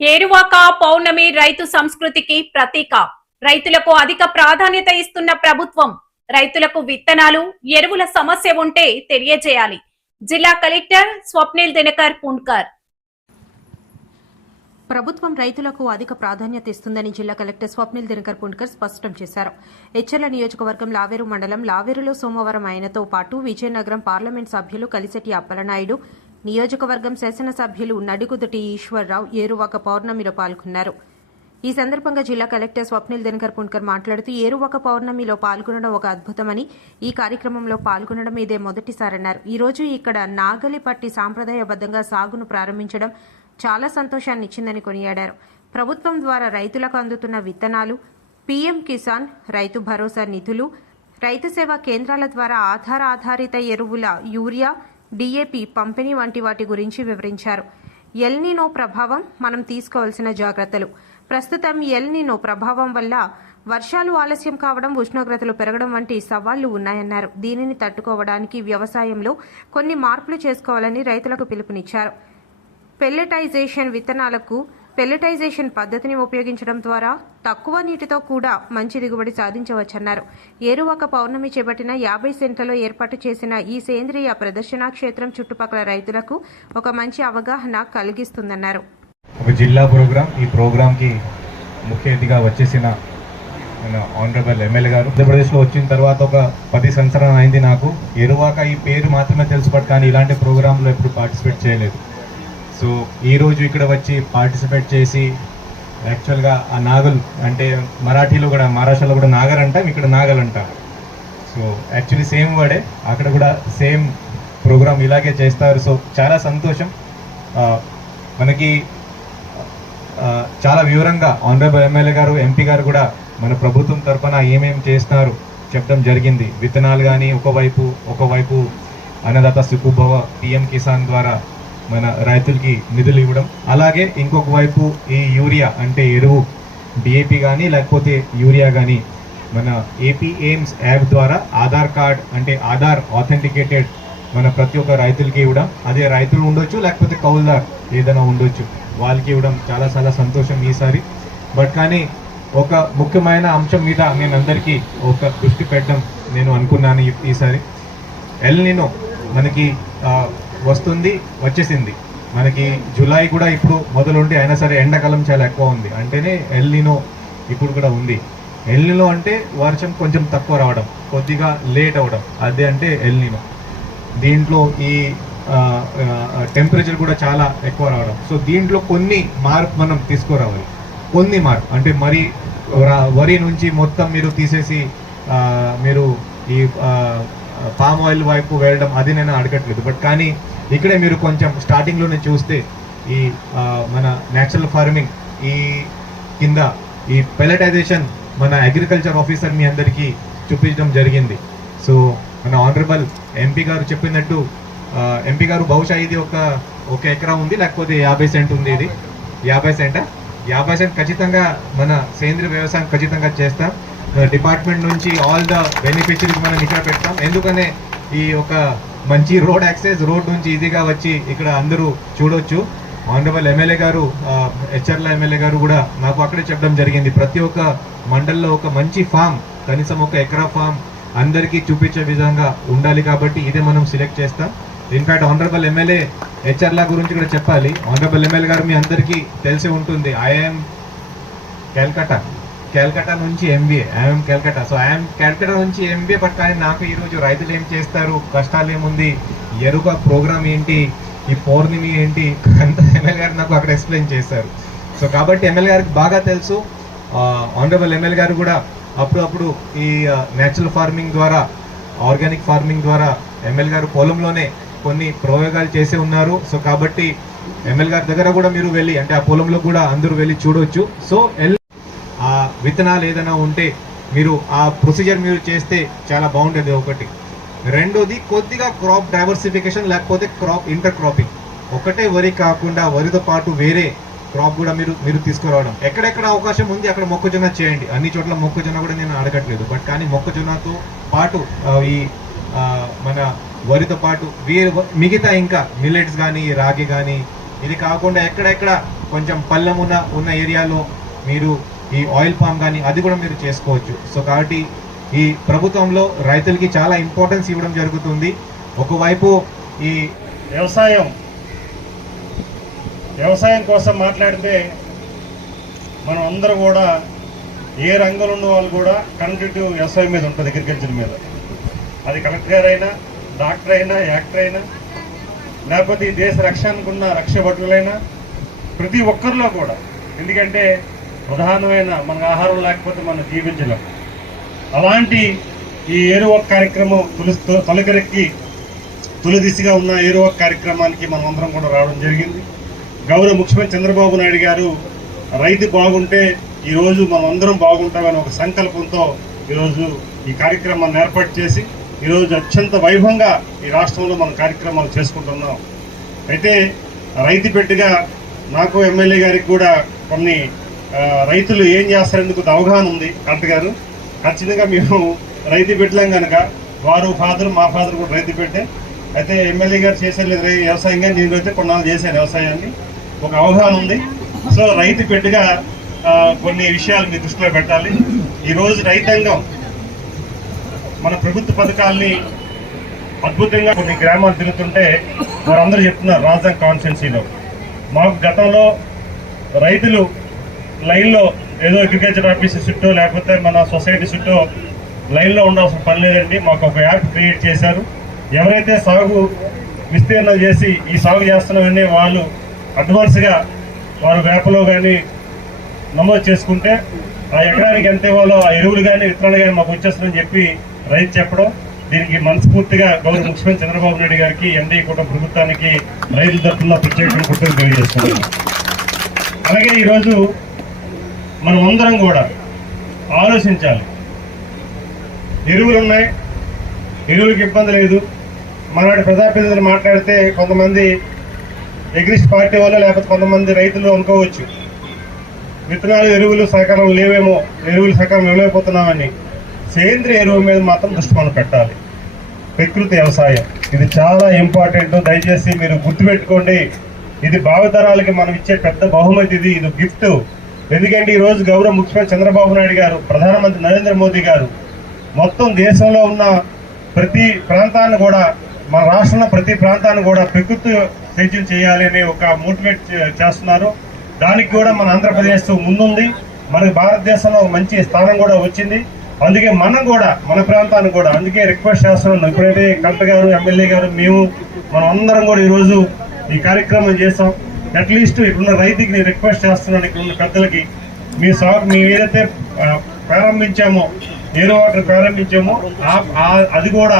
ఏరువాక పౌర్ణమి రైతు సంస్కృతికి ప్రతీక. రైతులకు అధిక ప్రాధాన్యత ఇస్తున్న ప్రభుత్వం రైతులకు విత్తనాలు, ఎరువుల సమస్య ఉంటే తెలియజేయాలి. జిల్లా కలెక్టర్ స్వప్నిల్ దినకర్ పుండ్కర్. ప్రభుత్వం రైతులకు అధిక ప్రాధాన్యత ఇస్తుందని జిల్లా కలెక్టర్ స్వప్నిల్ దినకర్ పుండ్కర్ స్పష్టం చేశారు. ఎచ్చెర్ల నియోజకవర్గం లావేరు మండలం లావేరులో సోమవారం ఆయనతో పాటు విజయనగరం పార్లమెంట్ సభ్యులు కలిసెట్టి అప్పలనాయుడు, నియోజకవర్గం శాసనసభ్యులు నడికుదుటి ఈశ్వర్రావు ఏరువాక పౌర్ణమిలో పాల్గొన్నారు. ఈ సందర్భంగా జిల్లా కలెక్టర్ స్వప్నిల్ దినకర్ పుండ్కర్ మాట్లాడుతూ ఏరువాక పౌర్ణమిలో పాల్గొనడం ఒక అద్భుతమని, ఈ కార్యక్రమంలో పాల్గొనడం ఇదే మొదటిసారన్నారు. ఈ రోజు ఇక్కడ నాగలి పట్టి సాంప్రదాయబద్ధంగా సాగును ప్రారంభించడం చాలా సంతోషాన్ని ఇచ్చిందని కొనియాడారు. ప్రభుత్వం ద్వారా రైతులకు అందుతున్న విత్తనాలు, పీఎం కిసాన్, రైతు భరోసా నిధులు, రైతు సేవా కేంద్రాల ద్వారా ఆధారిత ఎరువుల యూరియా, డీఏపీ పంపిణీ వంటి వాటి గురించి వివరించారు. ఎల్ నినో ప్రభావం, మనం తీసుకోవాల్సిన జాగ్రత్తలు. ప్రస్తుతం ఎల్ నినో ప్రభావం వల్ల వర్షాలు ఆలస్యం కావడం, ఉష్ణోగ్రతలు పెరగడం వంటి సవాళ్లు ఉన్నాయన్నారు. దీనిని తట్టుకోవడానికి వ్యవసాయంలో కొన్ని మార్పులు చేసుకోవాలని రైతులకు పిలుపునిచ్చారు. పెల్లెటైజేషన్ విత్తనాలకు పెల్లెటైజేషన్ పద్ధతిని ఉపయోగించడం ద్వారా తక్కువ నీటితో కూడా మంచి దిగుబడి సాధించవచ్చన్నారు. ఏరువాక పౌర్ణమి చేపట్టిన 50 సెంట్లలో ఏర్పాటు చేసిన ఈ సేంద్రియ ప్రదర్శనా క్షేత్రం చుట్టుపక్కల రైతులకు ఒక మంచి అవగాహన కలిగిస్తుందన్నారు. ఒక జిల్లా ప్రోగ్రాం, ఈ ప్రోగ్రాంకి ముఖ్య అతిథిగా వచ్చేసిన ఆనరబుల్ ఎమ్మెల్యే గారు ఆంధ్రప్రదేశ్లో వచ్చిన తర్వాత ఒక 10 సంవత్సరాలు అయింది. నాకు ఏరువాక ఈ పేరు మాత్రమే తెలుసు, బట్ కానీ ఇలాంటి ప్రోగ్రాంలో ఎప్పుడు పార్టిసిపేట్ చేయలేదు. సో ఈరోజు ఇక్కడ వచ్చి పార్టిసిపేట్ చేసి యాక్చువల్గా ఆ నాగల్ అంటే మరాఠీలో కూడా, మహారాష్ట్రలో కూడా నాగర్ అంటాం, ఇక్కడ నాగల్ అంటాం. సో యాక్చువల్లీ సేమ్ వర్డే, అక్కడ కూడా సేమ్ ప్రోగ్రామ్ ఇలాగే చేస్తారు. సో చాలా సంతోషం. మనకి చాలా వివరంగా ఆనరబుల్ ఎమ్మెల్యే గారు, ఎంపీ గారు కూడా మన ప్రభుత్వం తరఫున ఏమేమి చేస్తున్నారు చెప్పడం జరిగింది. విత్తనాలు కానీ ఒకవైపు అన్నదాత సుఖీభవ పిఎం కిసాన్ ద్వారా మన రైతులకి నిధులు ఇవ్వడం, అలాగే ఇంకొక వైపు ఈ యూరియా అంటే ఎరువు డిఏపి కానీ లేకపోతే యూరియా కానీ మన ఏపీ ఎయిమ్స్ యాప్ ద్వారా ఆధార్ కార్డ్ అంటే ఆధార్ ఆథెంటికేటెడ్ మన ప్రతి ఒక్క రైతులకి ఇవ్వడం. అదే రైతులు ఉండొచ్చు లేకపోతే కౌలుదార్ ఏదైనా ఉండొచ్చు, వాళ్ళకి ఇవ్వడం చాలా చాలా సంతోషం ఈసారి. బట్ కానీ ఒక ముఖ్యమైన అంశం మీద నేను అందరికీ ఒక దృష్టి పెట్టడం నేను అనుకున్నాను ఈసారి. ఎల్ నినో మనకి వచ్చేసింది. మనకి జూలై కూడా ఇప్పుడు మొదలుండి అయినా సరే ఎండాకాలం చాలా ఎక్కువ ఉంది, అంటేనే ఎల్ నినో ఇప్పుడు కూడా ఉంది. ఎల్ నినో అంటే వర్షం కొంచెం తక్కువ రావడం, కొద్దిగా లేట్ అవ్వడం, అదే అంటే ఎల్ నినో. దీంట్లో ఈ టెంపరేచర్ కూడా చాలా ఎక్కువ రావడం. సో దీంట్లో కొన్ని మార్పు మనం తీసుకురావాలి. కొన్ని మార్పు అంటే మరి వరి నుంచి మొత్తం మీరు తీసేసి మీరు ఈ పామ్ ఆయిల్ వైపు వెళ్ళడం, అది నేను అడగట్లేదు. బట్ కానీ ఇక్కడే మీరు కొంచెం స్టార్టింగ్లోనే చూస్తే ఈ మన న్యాచురల్ ఫార్మింగ్ ఈ కింద ఈ పెల్లెటైజేషన్ మన అగ్రికల్చర్ ఆఫీసర్ మీ అందరికీ చూపించడం జరిగింది. సో మన ఆనరబుల్ ఎంపీ గారు చెప్పినట్టు, ఎంపీ గారు బహుశా ఇది ఒక ఎకరా ఉంది లేకపోతే 50 సెంట్ ఉంది. ఇది 50 సెంట్ ఖచ్చితంగా మన సేంద్రియ వ్యవసాయం ఖచ్చితంగా చేస్తాం. డిపార్ట్మెంట్ నుంచి ఆల్ ద బెనిఫిషరీస్ మనం ఇక్కడ పెడతాం. ఎందుకనే ఈ ఒక మంచి రోడ్ యాక్సెస్, రోడ్ నుంచి ఈజీగా వచ్చి ఇక్కడ అందరూ చూడొచ్చు. ఆనరబుల్ ఎమ్మెల్యే గారు, ఎచ్చెర్ల ఎమ్మెల్యే గారు కూడా నాకు అక్కడే చెప్పడం జరిగింది, ప్రతి ఒక్క మండల్లో ఒక మంచి ఫామ్, కనీసం ఒక ఎకరా ఫామ్ అందరికీ చూపించే విధంగా ఉండాలి. కాబట్టి ఇదే మనం సెలెక్ట్ చేస్తాం. ఇన్ఫ్యాక్ట్ ఆనరబుల్ ఎమ్మెల్యే ఎచ్చెర్ల గురించి కూడా చెప్పాలి. ఆనరబుల్ ఎమ్మెల్యే గారు మీ అందరికీ తెలిసి ఉంటుంది, ఐఎమ్ క్యాల్కటా నుంచి MBA, I'm Calcutta. So I'm Calcutta నుంచి ఎంబీఏ. బట్ కానీ నాకు ఈరోజు రైతులు ఏం చేస్తారు, కష్టాలు ఏముంది, ఎరుక ప్రోగ్రామ్ ఏంటి, ఈ పౌర్ణమి ఏంటి అంత ఎమ్మెల్యే గారు నాకు అక్కడ ఎక్స్ప్లెయిన్ చేశారు. సో కాబట్టి ఎమ్మెల్యే గారికి బాగా తెలుసు. ఆనరబుల్ ఎమ్మెల్యే గారు కూడా అప్పుడప్పుడు ఈ న్యాచురల్ ఫార్మింగ్ ద్వారా, ఆర్గానిక్ ఫార్మింగ్ ద్వారా ఎమ్మెల్యే గారు పొలంలోనే కొన్ని ప్రయోగాలు చేసి ఉన్నారు. సో కాబట్టి ఎమ్మెల్యే గారి దగ్గర కూడా మీరు వెళ్ళి, అంటే ఆ పొలంలో కూడా అందరూ వెళ్ళి చూడొచ్చు. సో ఆ విత్తనాలు ఏదైనా ఉంటే మీరు ఆ ప్రొసీజర్ మీరు చేస్తే చాలా బాగుంటుంది. ఒకటి. రెండోది కొద్దిగా క్రాప్ డైవర్సిఫికేషన్ లేకపోతే క్రాప్ ఇంటర్ క్రాపింగ్. ఒకటే వరి కాకుండా వరితో పాటు వేరే క్రాప్ కూడా మీరు తీసుకురావడం. ఎక్కడెక్కడ అవకాశం ఉంది అక్కడ మొక్కజొన్న చేయండి. అన్ని చోట్ల మొక్కజొన్న కూడా నేను అడగట్లేదు, బట్ కానీ మొక్కజొన్నతో పాటు ఈ మన వరితో పాటు మిగతా ఇంకా మిల్లెట్స్ కానీ, రాగి కానీ, ఇది కాకుండా ఎక్కడెక్కడ కొంచెం పల్లెం ఉన్న ఏరియాలో మీరు ఈ ఆయిల్ పామ్ కానీ అది కూడా మీరు చేసుకోవచ్చు. సో కాబట్టి ఈ ప్రభుత్వంలో రైతులకి చాలా ఇంపార్టెన్స్ ఇవ్వడం జరుగుతుంది. ఒకవైపు ఈ వ్యవసాయం కోసం మాట్లాడితే మనం అందరూ కూడా ఏ రంగంలో ఉన్న వాళ్ళు కూడా కనెక్టివ్ వ్యవసాయం మీద ఉంటుంది, అగ్రికల్చర్ మీద. అది కలెక్టర్ గారైనా, డాక్టర్ అయినా, యాక్టర్ అయినా, లేకపోతే ఈ దేశ రక్షణకు ఉన్న రక్షభటులైనా, ప్రతి ఒక్కరిలో కూడా. ఎందుకంటే ప్రధానమైన మన ఆహారం లేకపోతే మనం జీవించలేం. అలాంటి ఈ ఏరువాక కార్యక్రమం తొలి దిశగా ఉన్న ఏరువాక కార్యక్రమానికి మనం అందరం కూడా రావడం జరిగింది. గౌరవ ముఖ్యమంత్రి చంద్రబాబు నాయుడు గారు రైతు బాగుంటే ఈరోజు మనం అందరం బాగుంటామని ఒక సంకల్పంతో ఈరోజు ఈ కార్యక్రమాన్ని ఏర్పాటు చేసి ఈరోజు అత్యంత వైభవంగా ఈ రాష్ట్రంలో మనం కార్యక్రమాలు చేసుకుంటున్నాం. అయితే రైతు బిడ్డగా నాకు ఎమ్మెల్యే గారికి కూడా కొన్ని రైతులు ఏం చేస్తారనేందుకు అవగాహన ఉంది. కలెక్టర్ గారు ఖచ్చితంగా మేము రైతు బిడ్డలం కనుక వారు ఫాదర్ మా ఫాదర్ కూడా రైతు బిడ్డే. అయితే ఎమ్మెల్యే గారు చేసేది వ్యవసాయంగా నేను అయితే కొన్నాళ్ళు చేశాను వ్యవసాయాన్ని, ఒక అవగాహన ఉంది. సో రైతు బిడ్డగా కొన్ని విషయాలు మీ దృష్టిలో పెట్టాలి. ఈరోజు రైతాంగం మన ప్రభుత్వ పథకాల్ని అద్భుతంగా కొన్ని గ్రామాలు తిరుగుతుంటే వారందరూ చెప్తున్నారు. రాజధాని కాన్స్టిట్యున్సీలో మాకు గతంలో రైతులు లైన్లో ఏదో అగ్రికల్చర్ ఆఫీసర్ చుట్టూ లేకపోతే మన సొసైటీ చుట్టూ లైన్లో ఉండాల్సిన పని లేదండి. మాకు ఒక యాప్ క్రియేట్ చేశారు. ఎవరైతే సాగు విస్తీర్ణం చేసి ఈ సాగు చేస్తున్నామని వాళ్ళు అడ్వాన్స్గా వారు వేపలో కానీ నమోదు చేసుకుంటే ఆ ఎకరానికి ఎంత ఇవ్వాలో ఆ ఎరువులు కానీ విత్తనాలు కానీ మాకు వచ్చేస్తుందని చెప్పి రైతు చెప్పడం, దీనికి మనస్ఫూర్తిగా గౌరవ ముఖ్యమంత్రి చంద్రబాబు నాయుడు గారికి, ఎన్డీఏ కూటమి ప్రభుత్వానికి రైతుల తరఫున ప్రత్యేకంగా కృతజ్ఞతలు తెలియజేస్తున్నాం. అలాగే ఈరోజు మనం అందరం కూడా ఆలోచించాలి. ఎరువులు ఉన్నాయి, ఎరువులకు ఇబ్బంది లేదు. మనవాడి ప్రజాప్రతినిధులు మాట్లాడితే కొంతమంది అగ్రిస్ట్ పార్టీ వాళ్ళు లేకపోతే కొంతమంది రైతులు అనుకోవచ్చు విత్తనాలు ఎరువులు సహకారం లేవేమో, ఎరువులు సహకారం ఇవ్వలేకపోతున్నామని. సేంద్రియ ఎరువు మీద మాత్రం దృష్టి మనం పెట్టాలి. ప్రకృతి వ్యవసాయం ఇది చాలా ఇంపార్టెంట్. దయచేసి మీరు గుర్తుపెట్టుకోండి. ఇది భావితరాలకి మనం ఇచ్చే పెద్ద బహుమతి. ఇది గిఫ్ట్. ఎందుకంటే ఈరోజు గౌరవ ముఖ్యమంత్రి చంద్రబాబు నాయుడు గారు, ప్రధానమంత్రి నరేంద్ర మోదీ గారు మొత్తం దేశంలో ఉన్న ప్రతి ప్రాంతాన్ని కూడా, మన రాష్ట్రంలో ప్రతి ప్రాంతాన్ని కూడా ప్రకృతి సేద్యం చేయాలి అని ఒక మోటివేట్ చేస్తున్నారు. దానికి కూడా మన ఆంధ్రప్రదేశ్ ముందుంది. మనకి భారతదేశంలో మంచి స్థానం కూడా వచ్చింది. అందుకే మనం కూడా మన ప్రాంతాన్ని కూడా అందుకే రిక్వెస్ట్ చేస్తున్నాం. ఇప్పుడైతే కలెక్టర్ గారు, ఎమ్మెల్యే గారు, మనం అందరం కూడా ఈరోజు ఈ కార్యక్రమం చేస్తాం. అట్లీస్ట్ ఇప్పుడున్న రైతుకి నేను రిక్వెస్ట్ చేస్తున్నాను, ఇక్కడున్న పెద్దలకి, మేము ఏదైతే ప్రారంభించామో ఏరో వాటర్ ప్రారంభించామో అది కూడా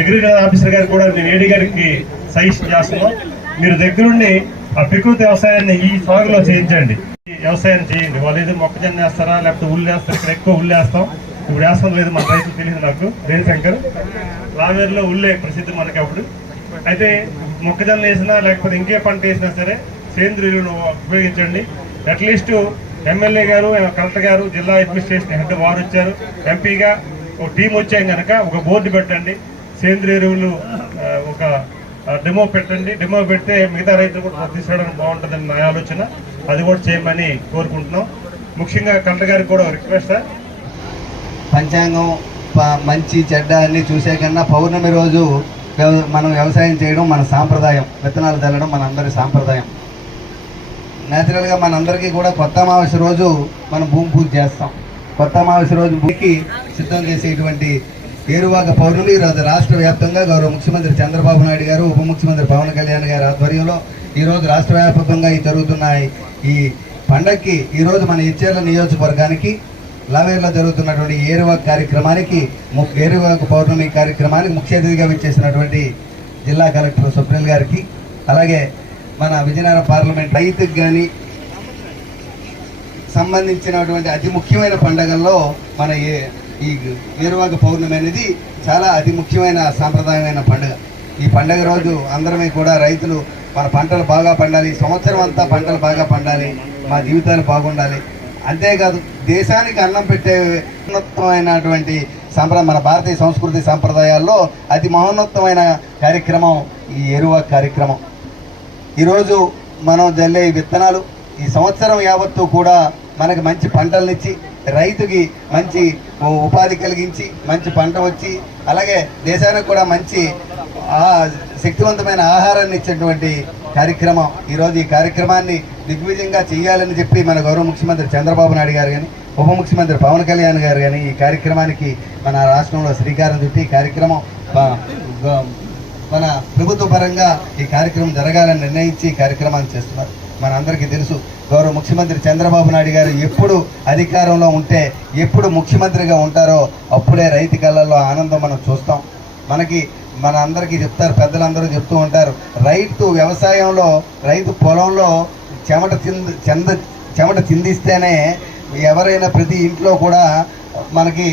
అగ్రికల్చర్ ఆఫీసర్ గారికి కూడా నేను ఏడీ గారికి సజెషన్ చేస్తున్నాం. మీరు దగ్గరుండి ఆ ప్రకృతి వ్యవసాయాన్ని ఈ సాగులో చేయించండి, వ్యవసాయం చేయండి. వాళ్ళు ఏదో మొక్కజొన్న వేస్తారా లేకపోతే ఉల్లు వేస్తారు. ఇక్కడ ఎక్కువ ఉల్లు వేస్తాం. ఇప్పుడు వేస్తాం లేదు మన రైతులు తెలియదు. నాకు రేణుశంకర్ లావేరులో ఉల్లే ప్రసిద్ధి మనకి. అప్పుడు అయితే మొక్కజొన్న వేసినా లేకపోతే ఇంకే పంట వేసినా సరే సేంద్రియులను ఉపయోగించండి. అట్లీస్ట్ ఎమ్మెల్యే గారు, కలెక్టర్ గారు, జిల్లా అడ్మినిస్ట్రేషన్ హెడ్ వారు వచ్చారు, ఎంపీగా ఒక టీం వచ్చాం కనుక ఒక బోర్డు పెట్టండి. సేంద్రియ ఎరువులు ఒక డెమో పెట్టండి. డెమో పెడితే మిగతా రైతులు కూడా తీసుకోవడానికి బాగుంటుందని నా ఆలోచన. అది కూడా చేయమని కోరుకుంటున్నాం. ముఖ్యంగా కలెక్టర్ గారికి కూడా రిక్వెస్ట్. పంచాంగం మంచి చెడ్డ అన్ని చూసే కన్నా పౌర్ణమి రోజు మనం వ్యవసాయం చేయడం మన సాంప్రదాయం. విత్తనాలు చల్లడం మన అందరి సాంప్రదాయం. న్యాచురల్గా మనందరికీ కూడా కొత్త అమావాస్య రోజు మనం భూమి పూజ చేస్తాం. కొత్త అమావాస్య రోజు భూమికి సిద్ధం చేసేటువంటి ఏరువాక పౌర్ణమి ఈరోజు రాష్ట్ర వ్యాప్తంగా గౌరవ ముఖ్యమంత్రి చంద్రబాబు నాయుడు గారు, ఉప ముఖ్యమంత్రి పవన్ కళ్యాణ్ గారి ఆధ్వర్యంలో ఈరోజు రాష్ట్ర వ్యాపకంగా జరుగుతున్న ఈ పండగకి ఈరోజు మన ఇచ్చేర్ల నియోజకవర్గానికి లావేరులో జరుగుతున్నటువంటి ఏరువాక కార్యక్రమానికి, ఏరువాక పౌర్ణమి కార్యక్రమానికి ముఖ్య అతిథిగా విచ్చేసినటువంటి జిల్లా కలెక్టర్ సుప్రీల్ గారికి, అలాగే మన విజయనగరం పార్లమెంట్ రైతుకి కానీ సంబంధించినటువంటి అతి ముఖ్యమైన పండుగల్లో మన ఈ ఏరువాక పౌర్ణమి అనేది చాలా అతి ముఖ్యమైన సాంప్రదాయమైన పండుగ. ఈ పండుగ రోజు అందరమే కూడా రైతులు మన పంటలు బాగా పండాలి, సంవత్సరం అంతా పంటలు బాగా పండాలి, మా జీవితాలు బాగుండాలి. అంతేకాదు దేశానికి అన్నం పెట్టే ఉన్నతమైనటువంటి మన భారతీయ సంస్కృతి సాంప్రదాయాల్లో అతి మహోన్నతమైన కార్యక్రమం ఈ ఏరువాక కార్యక్రమం. ఈరోజు మనం జల్లే ఈ విత్తనాలు ఈ సంవత్సరం యావత్తు కూడా మనకి మంచి పంటలనిచ్చి రైతుకి మంచి ఉపాధి కలిగించి మంచి పంట వచ్చి అలాగే దేశానికి కూడా మంచి శక్తివంతమైన ఆహారాన్ని ఇచ్చేటువంటి కార్యక్రమం. ఈరోజు ఈ కార్యక్రమాన్ని దిగ్విజయంగా చేయాలని చెప్పి మన గౌరవ ముఖ్యమంత్రి చంద్రబాబు నాయుడు గారు కానీ ఉప ముఖ్యమంత్రి పవన్ కళ్యాణ్ గారు కానీ ఈ కార్యక్రమానికి మన రాష్ట్రంలో శ్రీకారం చుట్టి ఈ కార్యక్రమం మన ప్రభుత్వ పరంగా ఈ కార్యక్రమం జరగాలని నిర్ణయించి ఈ కార్యక్రమాన్ని చేస్తున్నారు. మన అందరికీ తెలుసు గౌరవ ముఖ్యమంత్రి చంద్రబాబు నాయుడు గారు ఎప్పుడు అధికారంలో ఉంటే ఎప్పుడు ముఖ్యమంత్రిగా ఉంటారో అప్పుడే రైతు కళ్ళల్లో ఆనందం మనం చూస్తాం. మన అందరికీ చెప్తారు, పెద్దలందరూ చెప్తూ ఉంటారు, రైతు వ్యవసాయంలో రైతు పొలంలో చెమట చిందిస్తేనే ఎవరైనా ప్రతి ఇంట్లో కూడా మనకి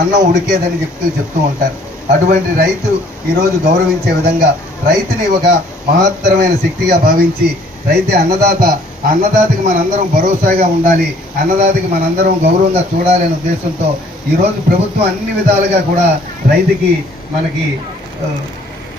అన్నం ఉడికేదని చెప్తూ ఉంటారు. అటువంటి రైతు ఈరోజు గౌరవించే విధంగా రైతుని ఒక మహత్తరమైన శక్తిగా భావించి రైతే అన్నదాతకి మనందరం భరోసాగా ఉండాలి, అన్నదాతకి మనందరం గౌరవంగా చూడాలనే ఉద్దేశంతో ఈరోజు ప్రభుత్వం అన్ని విధాలుగా కూడా రైతుకి మనకి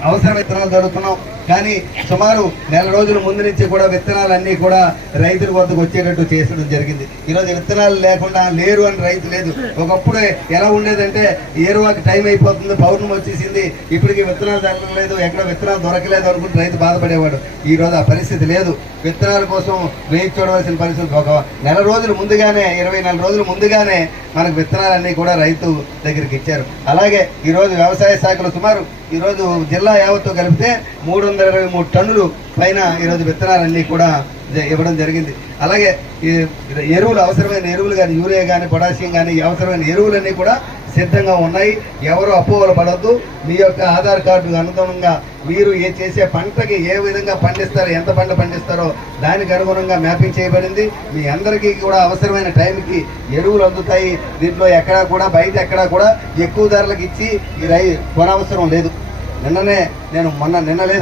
అవసరం విత్తనాలు జరుగుతున్నాం. కానీ సుమారు నెల రోజుల ముందు నుంచి కూడా విత్తనాలన్నీ కూడా రైతుల వద్దకు వచ్చేటట్టు చేసడం జరిగింది. ఈరోజు విత్తనాలు లేకుండా లేరు అని రైతు లేదు. ఒకప్పుడు ఎలా ఉండేదంటే ఏరువాకి టైం అయిపోతుంది, పౌర్ణమి వచ్చేసింది, ఇప్పటికి విత్తనాలు జరగలేదు, ఎక్కడ విత్తనాలు దొరకలేదు అనుకుంటే రైతు బాధపడేవాడు. ఈరోజు ఆ పరిస్థితి లేదు. విత్తనాల కోసం వేచి చూడవలసిన పరిస్థితి. ఒక నెల రోజుల ముందుగానే 24 రోజుల ముందుగానే మనకు విత్తనాలన్నీ కూడా రైతు దగ్గరికి ఇచ్చారు. అలాగే ఈరోజు వ్యవసాయ శాఖలో సుమారు ఈరోజు జిల్లా యావత్తు కలిపితే 323 టన్నులు పైన ఈరోజు విత్తనాలన్నీ కూడా ఇవ్వడం జరిగింది. అలాగే ఈ ఎరువులు అవసరమైన ఎరువులు కానీ యూరియా కానీ పొటాషియం కానీ అవసరమైన ఎరువులన్నీ కూడా సిద్ధంగా ఉన్నాయి. ఎవరు అపోహలు పడద్దు. మీ యొక్క ఆధార్ కార్డు అనుగుణంగా మీరు చేసే పంటకి ఏ విధంగా పండిస్తారో, ఎంత పంట పండిస్తారో దానికి అనుగుణంగా మ్యాపింగ్ చేయబడింది. మీ అందరికీ కూడా అవసరమైన టైంకి ఎరువులు అందుతాయి. దీంట్లో ఎక్కడా కూడా బయట ఎక్కడా కూడా ఎక్కువ ధరలకు ఇచ్చి ఈ కొనవసరం లేదు.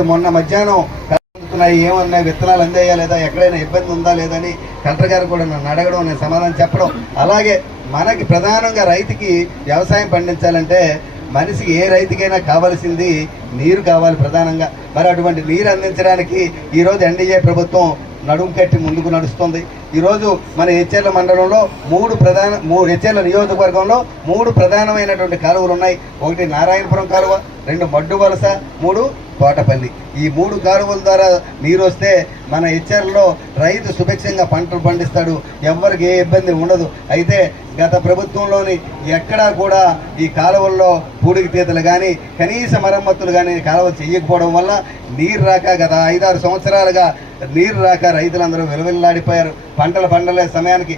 మొన్న మధ్యాహ్నం ఏమన్నాయి విత్తనాలు అందేయా లేదా, ఎక్కడైనా ఇబ్బంది ఉందా లేదని కలెక్టర్ గారు కూడా నన్ను అడగడం, నేను సమాధానం చెప్పడం. అలాగే మనకి ప్రధానంగా రైతుకి వ్యవసాయం పండించాలంటే మనిషికి ఏ రైతుకైనా కావాల్సింది నీరు కావాలి ప్రధానంగా. మరి అటువంటి నీరు అందించడానికి ఈరోజు ఎన్డీఏ ప్రభుత్వం నడుం కట్టి ముందుకు నడుస్తుంది. ఈరోజు మన హెచ్ఎర్ల మండలంలో హెచ్ఎర్ల నియోజకవర్గంలో 3 ప్రధానమైనటువంటి కాలువలు ఉన్నాయి. 1 నారాయణపురం కాలువ, 2 మడ్డు వలస, 3 తోటపల్లి. ఈ 3 కాలువల ద్వారా నీరు వస్తే మన హెచ్ఎర్లో రైతు సుభిక్షంగా పంటలు పండిస్తాడు, ఎవ్వరికి ఏ ఇబ్బంది ఉండదు. అయితే గత ప్రభుత్వంలోని ఎక్కడా కూడా ఈ కాలువల్లో పూడికి తీతలు కానీ కనీస మరమ్మతులు కానీ కాలువలు చేయకపోవడం వల్ల నీరు రాక గత 5-6 సంవత్సరాలుగా నీరు రాక రైతులందరూ విలువెల్లాడిపోయారు. పంటలు పండలే సమయానికి